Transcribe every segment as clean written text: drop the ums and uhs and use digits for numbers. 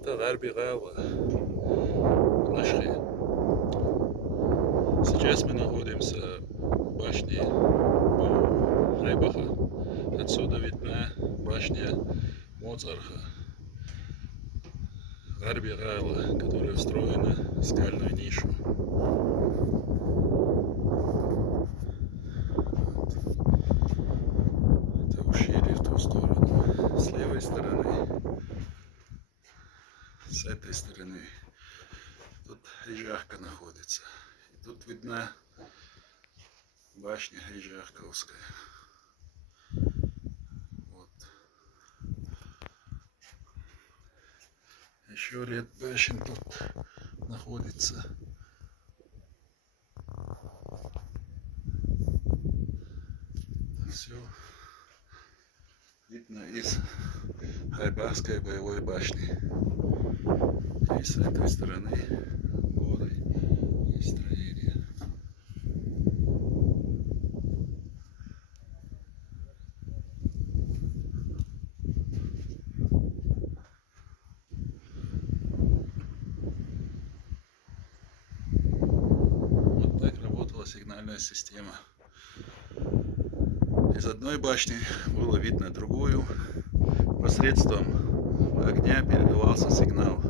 Это Гарби Гала, нашли. Сейчас мы находимся в башне Хайбаха. Отсюда видна башня Моцарха, Гарби Гала, которая встроена в скальную нишу. Это ущелье в ту сторону, с левой стороны, с этой стороны. Тут Грижахка находится. И тут видна башня Грижахковская. Вот. Еще ряд башен тут находится. Все видно из Хайбахской боевой башни. И с этой стороны горы и строения. Вот так работала сигнальная система. Из одной башни было видно другую. Посредством огня передавался сигнал.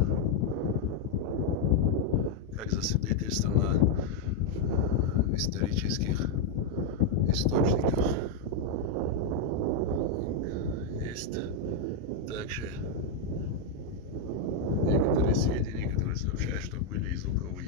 Как засвидетельствовано в исторических источниках. Есть также некоторые сведения, которые сообщают, что были и звуковые